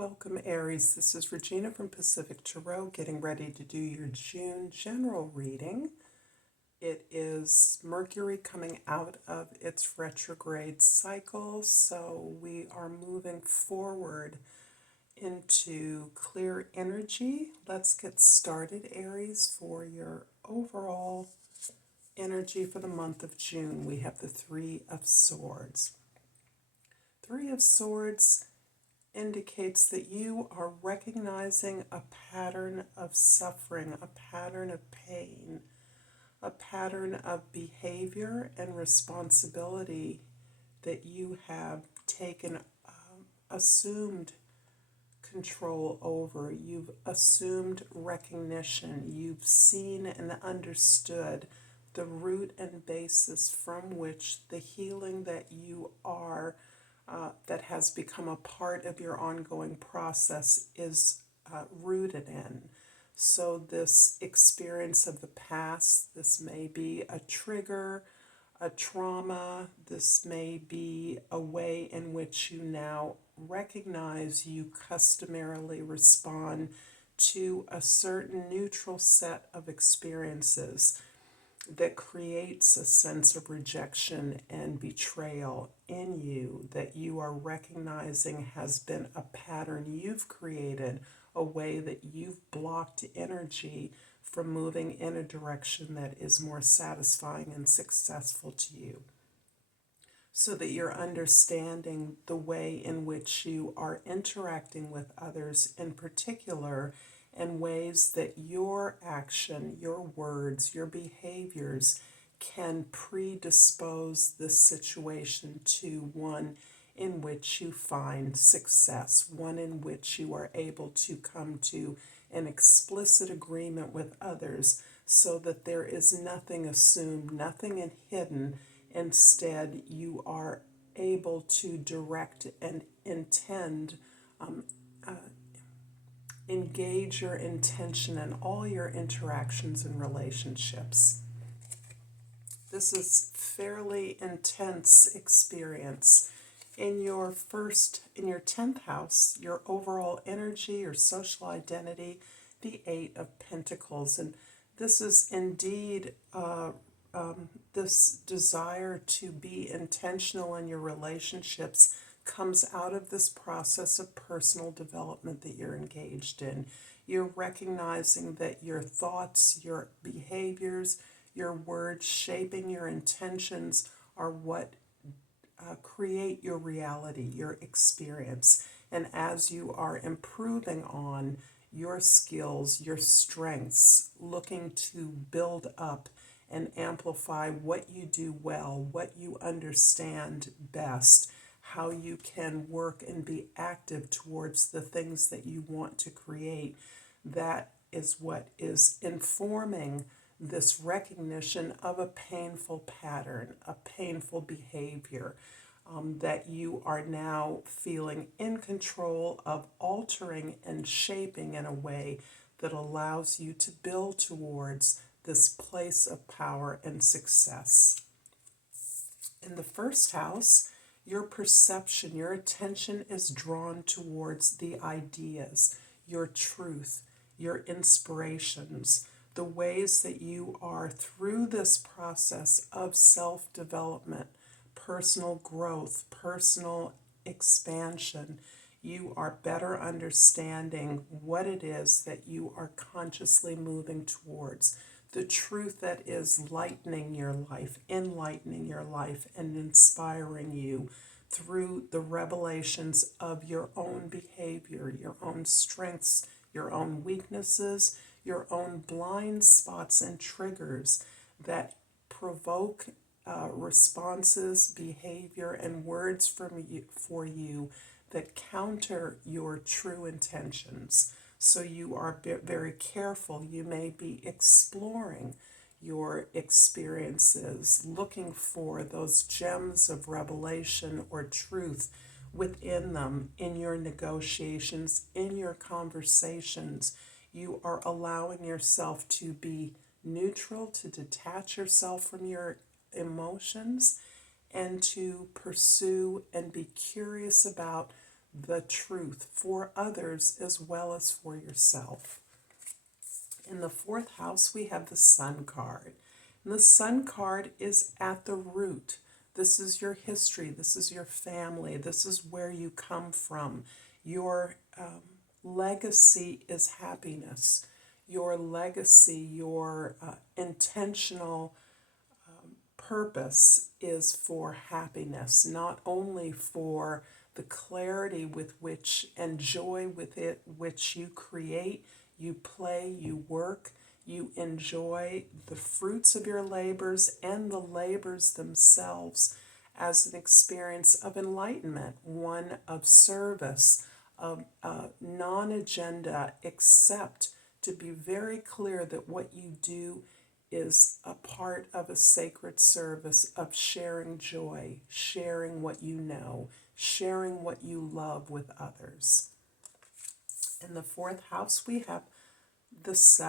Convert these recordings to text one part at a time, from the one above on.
Welcome, Aries. This is Regina from Pacific Tarot, getting ready to do your June general reading. It is Mercury coming out of its retrograde cycle, so we are moving forward into clear energy. Let's get started, Aries, for your overall energy for the month of June. We have the Three of Swords. Three of Swords indicates that you are recognizing a pattern of suffering, a pattern of pain, a pattern of behavior and responsibility that you have taken, assumed control over. You've assumed recognition. You've seen and understood the root and basis from which the healing that you are that has become a part of your ongoing process is rooted in. So this experience of the past, this may be a trigger, a trauma, this may be a way in which you now recognize you customarily respond to a certain neutral set of experiences that creates a sense of rejection and betrayal in you that you are recognizing has been a pattern you've created, a way that you've blocked energy from moving in a direction that is more satisfying and successful to you. So that you're understanding the way in which you are interacting with others in particular, and ways that your action, your words, your behaviors can predispose this situation to one in which you find success, one in which you are able to come to an explicit agreement with others so that there is nothing assumed, nothing hidden. Instead, you are able to direct and intend, engage your intention in all your interactions and relationships. This is fairly intense experience. In your 10th house, your overall energy, your social identity, the Eight of Pentacles. And this is indeed this desire to be intentional in your relationships comes out of this process of personal development that you're engaged in. You're recognizing that your thoughts, your behaviors, your words shaping your intentions are what create your reality, your experience. And as you are improving on your skills, your strengths, looking to build up and amplify what you do well, what you understand best, how you can work and be active towards the things that you want to create. That is what is informing this recognition of a painful pattern, a painful behavior that you are now feeling in control of altering and shaping in a way that allows you to build towards this place of power and success. In the first house, your perception, your attention is drawn towards the ideas, your truth, your inspirations, the ways that you are through this process of self-development, personal growth, personal expansion. You are better understanding what it is that you are consciously moving towards. The truth that is lightening your life, enlightening your life, and inspiring you through the revelations of your own behavior, your own strengths, your own weaknesses, your own blind spots and triggers that provoke responses, behavior, and words for you that counter your true intentions. So you are very careful. You may be exploring your experiences, looking for those gems of revelation or truth within them in your negotiations, in your conversations. You are allowing yourself to be neutral, to detach yourself from your emotions, and to pursue and be curious about the truth for others as well as for yourself. In the fourth house, we have the Sun card. And the Sun card is at the root. This is your history. This is your family. This is where you come from. Your legacy is happiness. Your legacy, your intentional purpose is for happiness, not only for the clarity with which and joy with it which you create, you play, you work, you enjoy the fruits of your labors and the labors themselves as an experience of enlightenment, one of service, of non-agenda, except to be very clear that what you do is a part of a sacred service of sharing joy, sharing what you know, sharing what you love with others. In the fourth house, we have the Six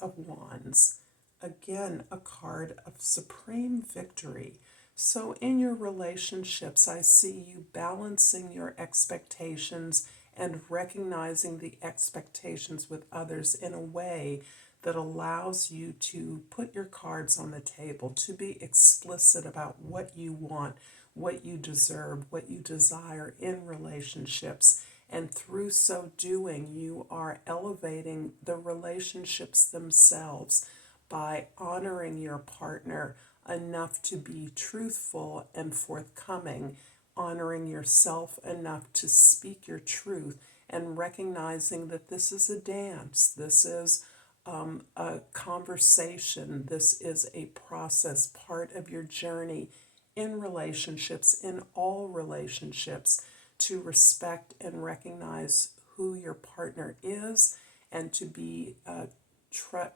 of Wands. Again, a card of supreme victory. So in your relationships, I see you balancing your expectations and recognizing the expectations with others in a way that allows you to put your cards on the table, to be explicit about what you want, what you deserve, what you desire in relationships. And through so doing, you are elevating the relationships themselves by honoring your partner enough to be truthful and forthcoming, honoring yourself enough to speak your truth, and recognizing that this is a dance, this is a conversation, this is a process, part of your journey in relationships, in all relationships, to respect and recognize who your partner is and to be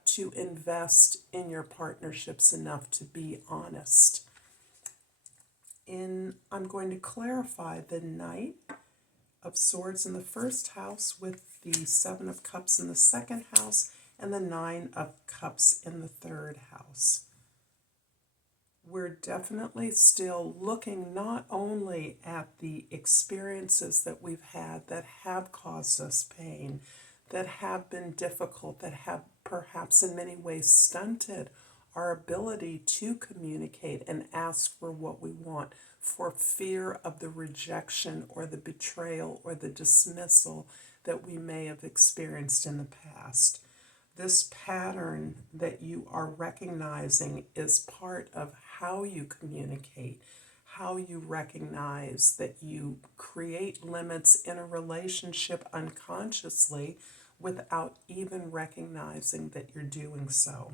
to invest in your partnerships enough to be honest. I'm going to clarify the Knight of Swords in the first house with the Seven of Cups in the second house and the Nine of Cups in the third house. We're definitely still looking not only at the experiences that we've had that have caused us pain, that have been difficult, that have perhaps in many ways stunted our ability to communicate and ask for what we want, for fear of the rejection or the betrayal or the dismissal that we may have experienced in the past. This pattern that you are recognizing is part of how you communicate, how you recognize that you create limits in a relationship unconsciously without even recognizing that you're doing so.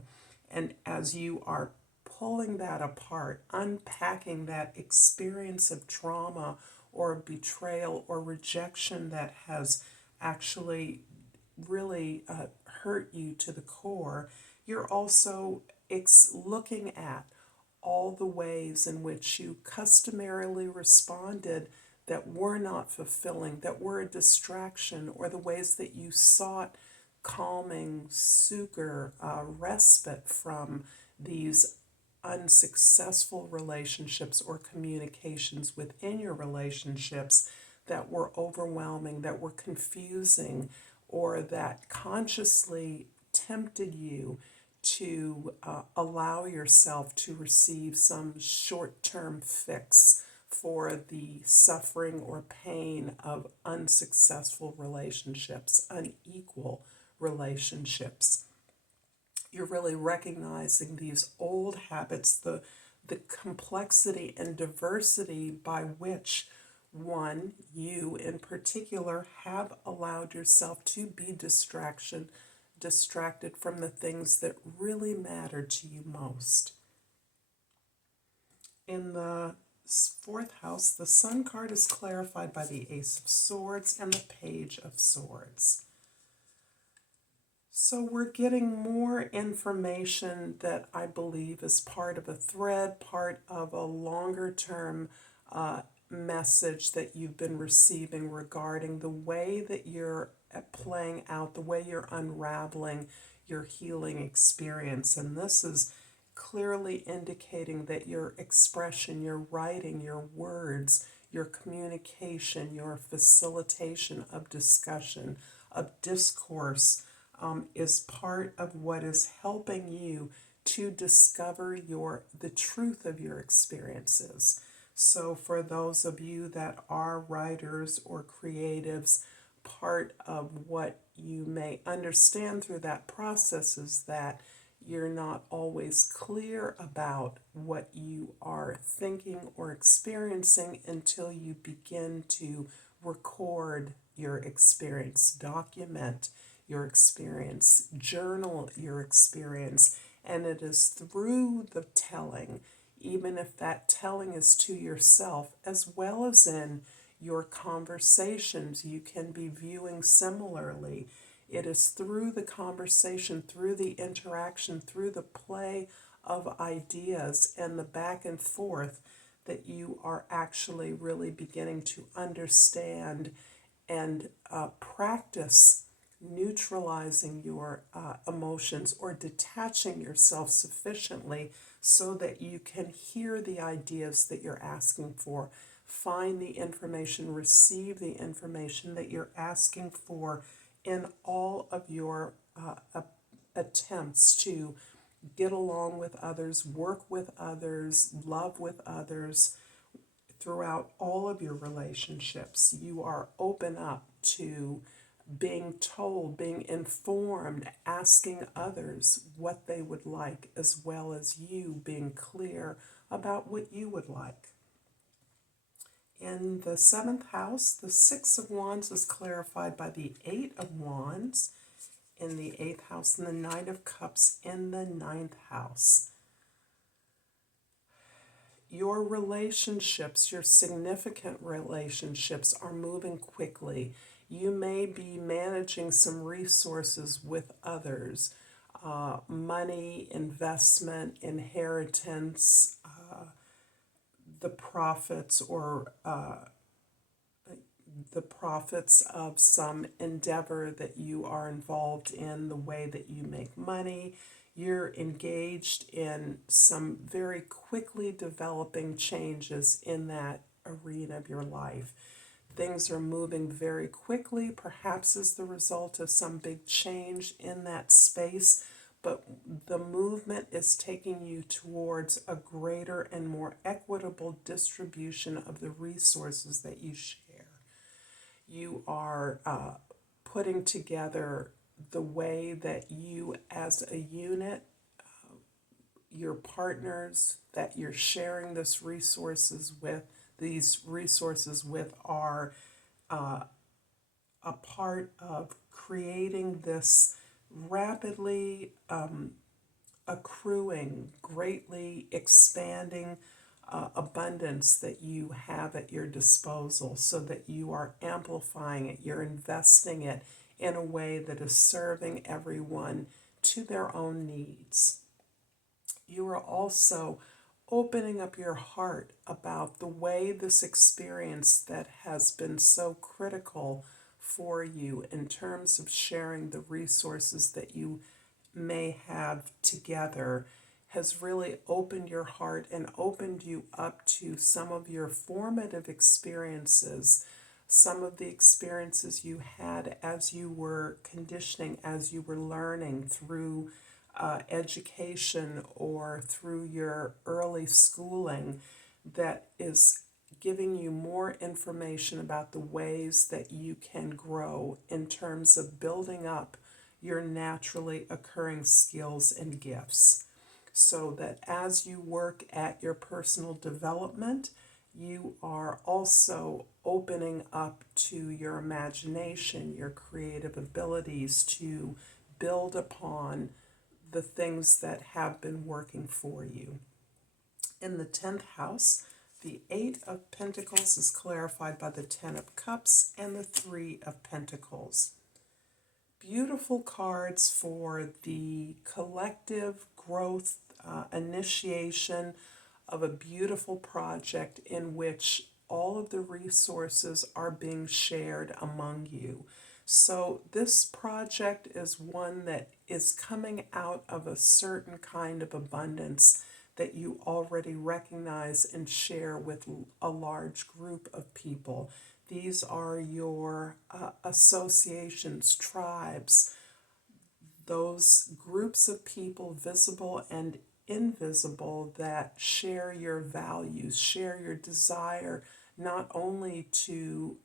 And as you are pulling that apart, unpacking that experience of trauma or betrayal or rejection that has actually really hurt you to the core, you're also looking at all the ways in which you customarily responded that were not fulfilling, that were a distraction, or the ways that you sought calming, succor, respite from these unsuccessful relationships or communications within your relationships that were overwhelming, that were confusing, or that consciously tempted you to allow yourself to receive some short-term fix for the suffering or pain of unsuccessful relationships, unequal relationships. You're really recognizing these old habits, the complexity and diversity by which you in particular have allowed yourself to be distracted from the things that really matter to you most. In the fourth house, the Sun card is clarified by the Ace of Swords and the Page of Swords. So we're getting more information that I believe is part of a thread, part of a longer term message that you've been receiving regarding the way that you're playing out, the way you're unraveling your healing experience. And this is clearly indicating that your expression, your writing, your words, your communication, your facilitation of discussion, of discourse, is part of what is helping you to discover the truth of your experiences. So for those of you that are writers or creatives, part of what you may understand through that process is that you're not always clear about what you are thinking or experiencing until you begin to record your experience, document your experience, journal your experience, and it is through the telling, even if that telling is to yourself, as well as in your conversations, you can be viewing similarly. It is through the conversation, through the interaction, through the play of ideas and the back and forth that you are actually really beginning to understand and practice neutralizing your emotions or detaching yourself sufficiently so that you can hear the ideas that you're asking for, find the information, receive the information that you're asking for in all of your attempts to get along with others, work with others, love with others. Throughout all of your relationships, you are open up to being told, being informed, asking others what they would like, as well as you being clear about what you would like. In the 7th house, the 6 of Wands is clarified by the 8 of Wands in the 8th house and the 9 of Cups in the 9th house. Your relationships, your significant relationships are moving quickly. You may be managing some resources with others, money, investment, inheritance, the profits of some endeavor that you are involved in, the way that you make money. You're engaged in some very quickly developing changes in that arena of your life. Things are moving very quickly, perhaps as the result of some big change in that space, but the movement is taking you towards a greater and more equitable distribution of the resources that you share. You are putting together the way that you as a unit, your partners that you're sharing these resources with are a part of creating this rapidly accruing, greatly expanding abundance that you have at your disposal, so that you are amplifying it, you're investing it in a way that is serving everyone to their own needs. You are also opening up your heart about the way this experience that has been so critical for you in terms of sharing the resources that you may have together has really opened your heart and opened you up to some of your formative experiences, some of the experiences you had as you were conditioning, as you were learning through education or through your early schooling, that is giving you more information about the ways that you can grow in terms of building up your naturally occurring skills and gifts, so that as you work at your personal development, you are also opening up to your imagination, your creative abilities to build upon the things that have been working for you. In the 10th house, the 8 of Pentacles is clarified by the 10 of Cups and the 3 of Pentacles. Beautiful cards for the collective growth, initiation of a beautiful project in which all of the resources are being shared among you. So this project is one that is coming out of a certain kind of abundance that you already recognize and share with a large group of people. These are your associations, tribes, those groups of people, visible and invisible, that share your values, share your desire not only to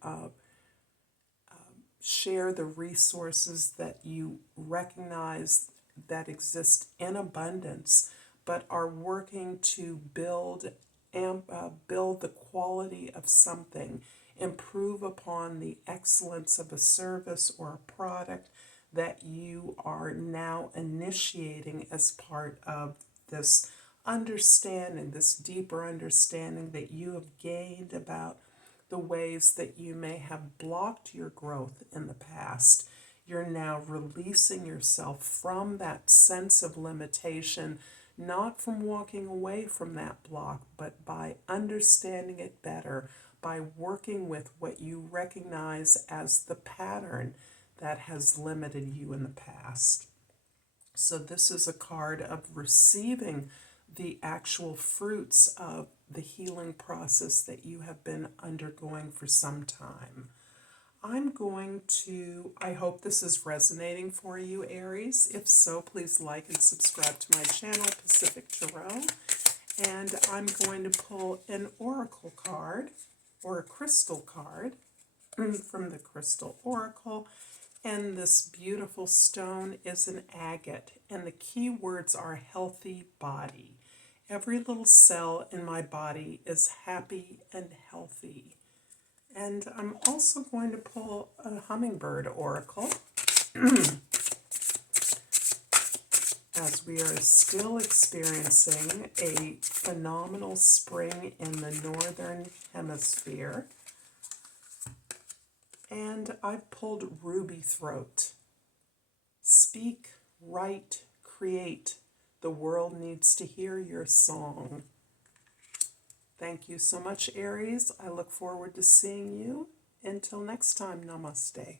share the resources that you recognize that exist in abundance, but are working to build the quality of something, improve upon the excellence of a service or a product that you are now initiating as part of this understanding, this deeper understanding that you have gained about the ways that you may have blocked your growth in the past. You're now releasing yourself from that sense of limitation, not from walking away from that block, but by understanding it better, by working with what you recognize as the pattern that has limited you in the past. So this is a card of receiving the actual fruits of the healing process that you have been undergoing for some time. I hope this is resonating for you, Aries. If so, please like and subscribe to my channel, Pacific Tarot. And I'm going to pull an oracle card, or a crystal card, from the Crystal Oracle. And this beautiful stone is an agate. And the key words are healthy body. Every little cell in my body is happy and healthy. And I'm also going to pull a hummingbird oracle, as we are still experiencing a phenomenal spring in the northern hemisphere. And I've pulled ruby throat. Speak, write, create. The world needs to hear your song. Thank you so much, Aries. I look forward to seeing you. Until next time, namaste.